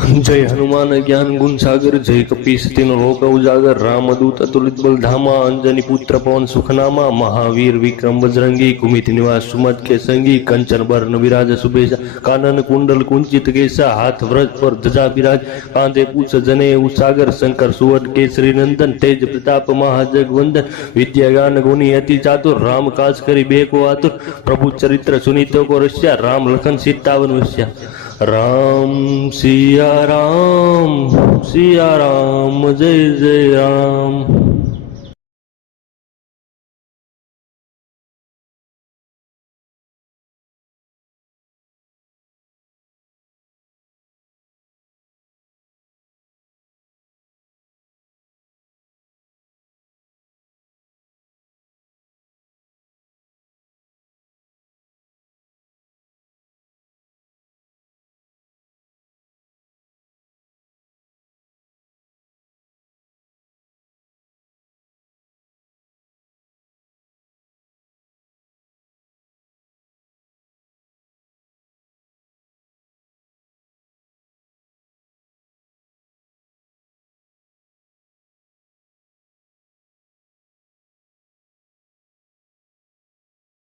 जय हनुमान ज्ञान गुण सागर, जय कपीस तीन लोक उजागर, रामदूत अतुलित बल धामा, अंजनी पुत्र पवन सुखनामा, महावीर विक्रम बजरंगी, कुमित निवास सुमत के संगी, कंचन बरन विराज सुबेशा, कानन कुंडल कुंचित केसा, हाथ व्रज पर ध्वजा विराज, कांधे पूछ जने उसागर, शंकर सुवन केसरी नंदन, तेज प्रताप महाजगवंदन, विद्या ज्ञान गुणी अति चातुर, राम काज करी बेको आतुर, प्रभु चरित्र सुनीतो को रस्या, राम लखन सीतावन वस्या। राम सिया राम जय जय राम।